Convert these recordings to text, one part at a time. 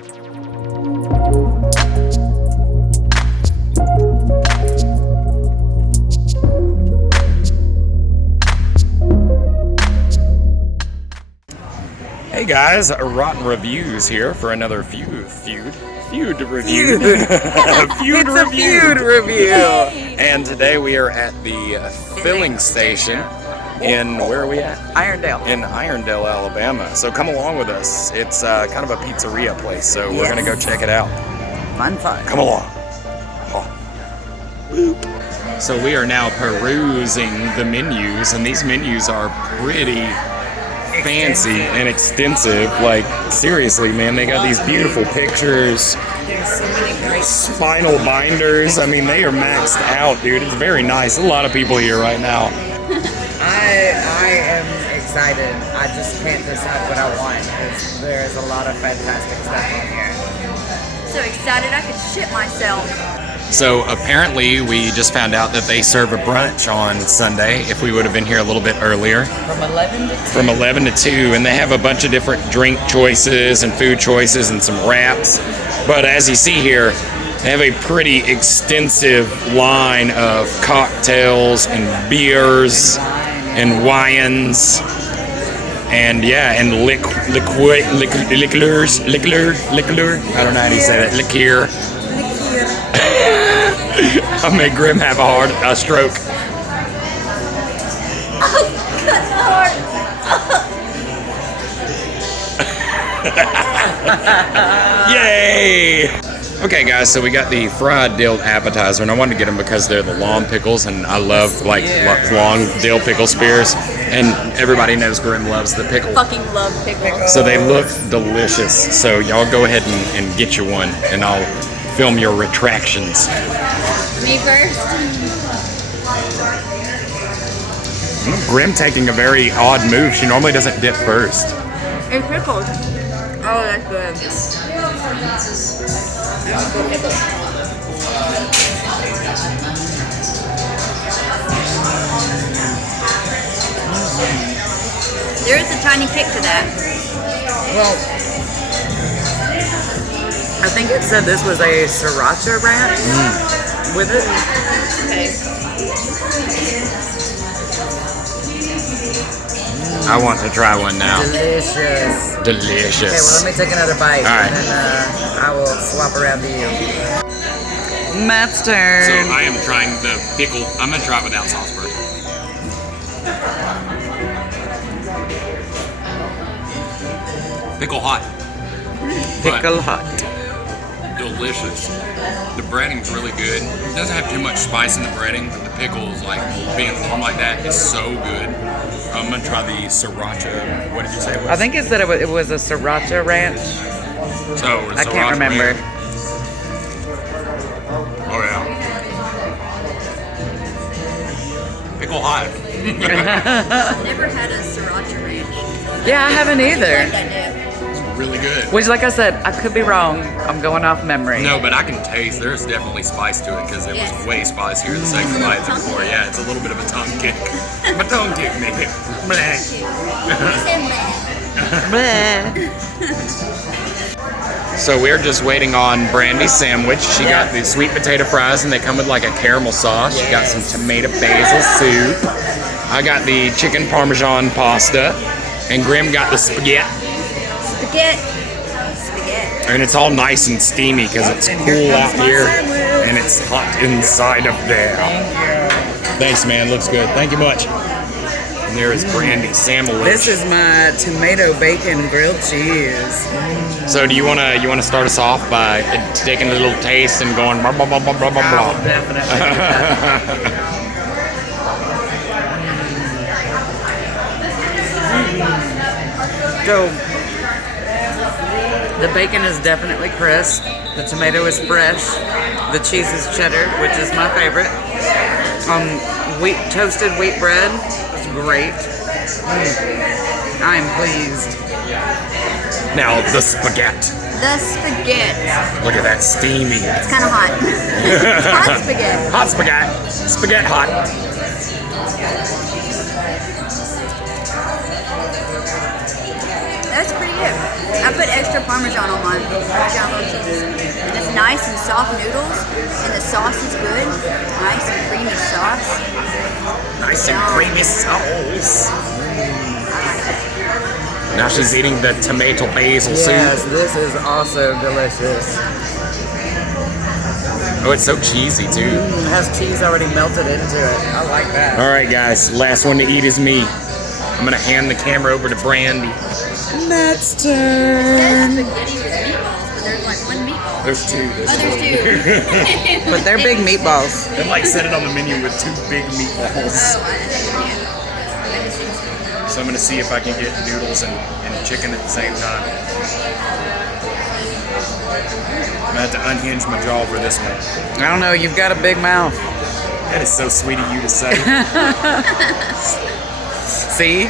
Hey guys, Rotten Reviews here for another feud review. Feud review. And today we are at the filling station in, where are we at? Irondale. In Irondale, Alabama. So come along with us. It's kind of a pizzeria place, so we're gonna go check it out. Fun. Come along. Oh. So we are now perusing the menus, and these menus are pretty fancy and extensive. Like, seriously, man, they got these beautiful pictures, spinal binders. I mean, they are maxed out, dude. It's very nice. A lot of people here right now. I am excited. I just can't decide what I want because there's a lot of fantastic stuff on here. So excited I could shit myself. So apparently we just found out that they serve a brunch on Sunday, if we would have been here a little bit earlier. From 11 to 2. From 11 to 2, and they have a bunch of different drink choices and food choices and some wraps. But as you see here, they have a pretty extensive line of cocktails and beers and wines. And yeah, and liqueurs. I don't know how you say that. Liqueur. I made Grim have a stroke. Oh, good Lord. Yay! Okay, guys, so we got the fried dill appetizer, and I wanted to get them because they're the long pickles, and I love long dill pickle spears. And everybody knows Grim loves the pickle. Fucking love pickles. So they look delicious. So y'all go ahead and get you one, and I'll film your retractions. Me first. Grim taking a very odd move. She normally doesn't dip first. It's pickles. Oh, that's good. There is a tiny kick to that. Well, I think it said this was a sriracha ranch with it. Okay. I want to try one now. Delicious. Delicious. Okay, well, let me take another bite, All right. and then I will swap around to you. Matt's turn. So I am trying the pickle. I'm gonna try it without sauce first. Pickle hot. Pickle hot. Delicious. The breading's really good. It doesn't have too much spice in the breading, but the pickles, like being warm like that, is so good. I'm gonna try the sriracha. What did you say it was? I think it said it was a sriracha ranch. So I can't remember. Oh yeah. Pickle hot. Never had a sriracha ranch. Yeah, I haven't either. Like I did. Really good. Which, like I said, I could be wrong. I'm going off memory. No, but I can taste. There's definitely spice to it because it was way spicier the second bite than before. Yeah, it's a little bit of a tongue kick. My tongue kick, nigga. Bleh. So we're just waiting on Brandy's sandwich. She got the sweet potato fries, and they come with like a caramel sauce. She got some tomato basil soup. I got the chicken parmesan pasta, and Grim got the spaghetti. Spaghetti. And it's all nice and steamy because it's cool out here and it's hot inside of there. Thanks, man. Looks good. Thank you much. And there is Brandy's sandwich. This is my tomato bacon grilled cheese. So do you wanna start us off by taking a little taste and going blah blah blah blah blah blah blah? I'll definitely. So, the bacon is definitely crisp. The tomato is fresh. The cheese is cheddar, which is my favorite. Toasted wheat bread is great. I am pleased. Now the spaghetti. The spaghetti. Look at that steamy. It's kind of hot. Hot spaghetti. Hot spaghetti. Spaghetti hot. That's pretty good. I put extra Parmesan on mine. Parmesan cheese. And it's nice and soft noodles, and the sauce is good. Nice and creamy sauce. Nice and creamy sauce. Now she's eating the tomato basil Yes, soup. this is also delicious. Oh, it's so cheesy too. It has cheese already melted into it. I like that. All right, guys. Last one to eat is me. I'm gonna hand the camera over to Brandy. Matt's It turn. says spaghetti with meatballs, but there's like one meatball. There's two. Oh, there's two. But they're big meatballs. They like set it on the menu with two big meatballs. Oh, I just think so. So I'm gonna see if I can get noodles and chicken at the same time. I'm gonna have to unhinge my jaw for this one. I don't know, you've got a big mouth. That is so sweet of you to say. See?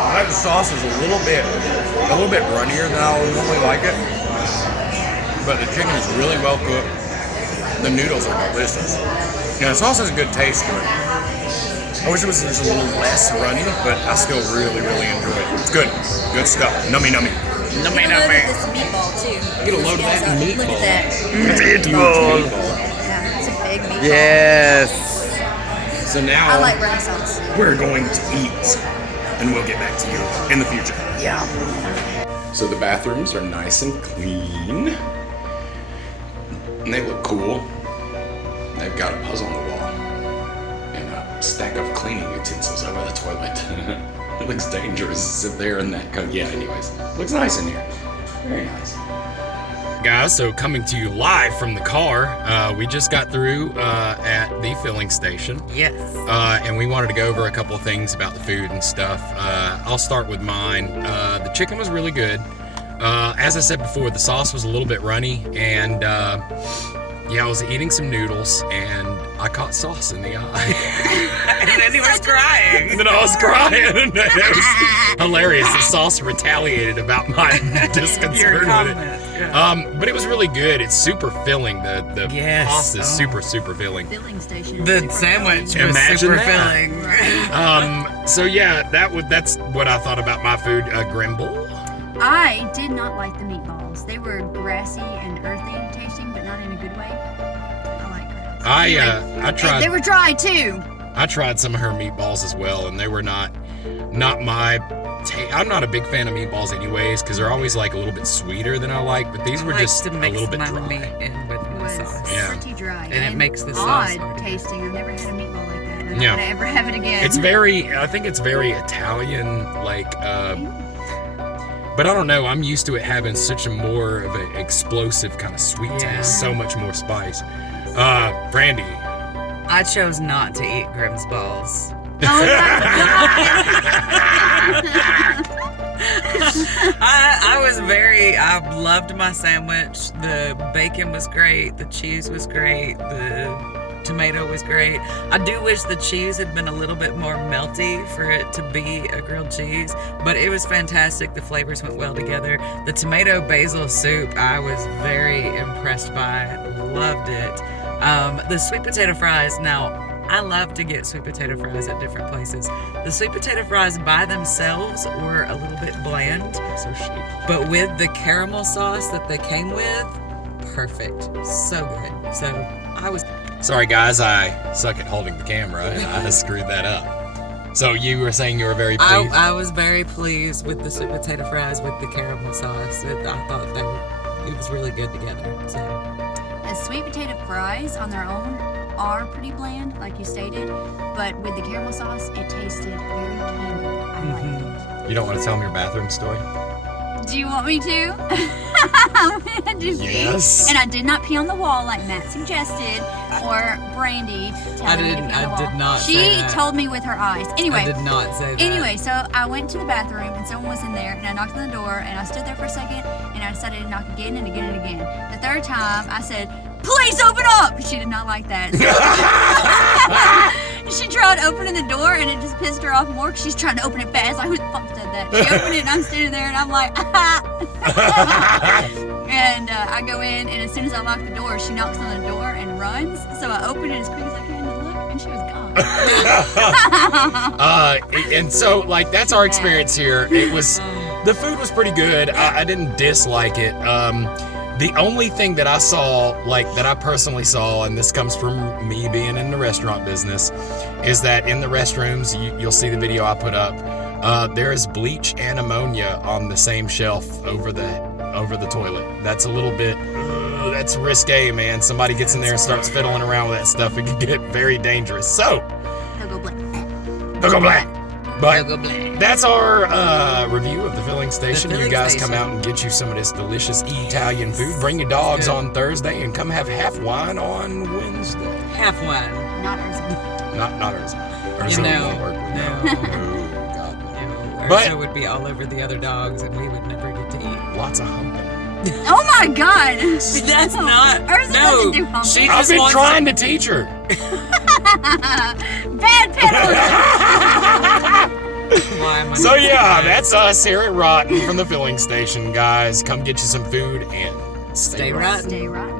I like the sauce is a little bit runnier than I would normally like it, but the chicken is really well cooked. The noodles are delicious. And the sauce has a good taste to it. I wish it was just a little less runny, but I still really, really enjoy it. It's good. Good stuff. Nummy, nummy. Nummy, Get a load nummy. of this meatball too. Get a load of that Look meatball. at that. Meatball. Yeah, it's a big meatball. Yes. So now I like Renaissance. we're going to eat, and we'll get back to you in the future. Yeah. So the bathrooms are nice and clean, and they look cool. They've got a puzzle on the wall and a stack of cleaning utensils over the toilet. It looks dangerous to sit there in that. Yeah, anyways, looks nice in here. Very nice. Guys, so coming to you live from the car, we just got through at the filling station. Yes. And we wanted to go over a couple of things about the food and stuff. I'll start with mine. The chicken was really good. As I said before, the sauce was a little bit runny, and yeah, I was eating some noodles, and I caught sauce in the eye. And then he was crying. And then I was crying. It was hilarious. The sauce retaliated about my disconcert with it. Yeah. But it was really good. It's super filling. The Yes. pasta is Oh. super filling. Filling station. The Super sandwich was Imagine super that. filling. So yeah, that's what I thought about my food. Grimble. I did not like the meatballs. They were grassy and earthy tasting, but not in a good way. I like grass. I And tried. they were dry too. I tried some of her meatballs as well, and they were not my. I'm not a big fan of meatballs, anyways, because they're always like a little bit sweeter than I like. But these were just a little bit my dry. meat in with It my was sauce. Yeah. pretty dry. And it makes the sauce odd tasting. I've never had a meatball like that. And I'm Yeah. not gonna ever have it again. It's very. I think it's very Italian, like. But I don't know. I'm used to it having such a more of an explosive kind of sweet Yeah. taste. So much more spice. Brandy. I chose not to eat Grimm's balls. Oh my I loved my sandwich. The bacon was great. The cheese was great. The tomato was great. I do wish the cheese had been a little bit more melty for it to be a grilled cheese, but it was fantastic. The flavors went well together. The tomato basil soup, I was very impressed by. Loved it. The sweet potato fries, now, I love to get sweet potato fries at different places. The sweet potato fries by themselves were a little bit bland, So shaky. but with the caramel sauce that they came with, perfect. So good. So I was... Sorry, guys. I suck at holding the camera, and I screwed that up. So you were saying you were very pleased. I was very pleased with the sweet potato fries with the caramel sauce. I thought it was really good together. So The sweet potato fries on their own are pretty bland, like you stated, but with the caramel sauce, it tasted very candy. I liked it. You don't want to tell me your bathroom story? Do you want me to? I just Yes. And I did not pee on the wall like Matt suggested, or Brandy telling me to pee on the wall. I did not She say that. told me with her eyes. Anyway. I did not say that. Anyway, so I went to the bathroom and someone was in there and I knocked on the door and I stood there for a second and I decided to knock again and again and again. The third time I said, "Please open up!" She did not like that. So she tried opening the door and it just pissed her off more because she's trying to open it fast. Like, who the fuck said that? She opened it and I'm standing there and I'm like, and I go in and as soon as I lock the door, she knocks on the door and runs. So I open it as quick as I can to look and she was gone. And so, like, that's our experience here. It was, the food was pretty good. I didn't dislike it. The only thing that I saw, like, that I personally saw, and this comes from me being in the restaurant business, is that in the restrooms, you'll see the video I put up, there is bleach and ammonia on the same shelf over the toilet. That's a little bit, that's risque, man. Somebody gets in there and starts fiddling around with that stuff, it can get very dangerous. So, They'll go black. they'll go black. But They'll go black. that's our review of the filling station. The You filling guys station. come out and get you some of this delicious Italian food. Bring your dogs good. on Thursday and come have half wine on Wednesday. Half one. Not ours. Not Ursula. Ursula No, won't work with no. that. Oh, God, no. No, But- Ursa would be all over the other dogs, and we would never get to eat. Lots of humping. Oh my God. That's not. Ursa no, doesn't do humping. she I've just been wants trying to teach her. Bad peddler. Why am I So not yeah, surprised? that's us here at Rotten from the filling station, guys. Come get you some food and Stay rotten. rotten. Stay right.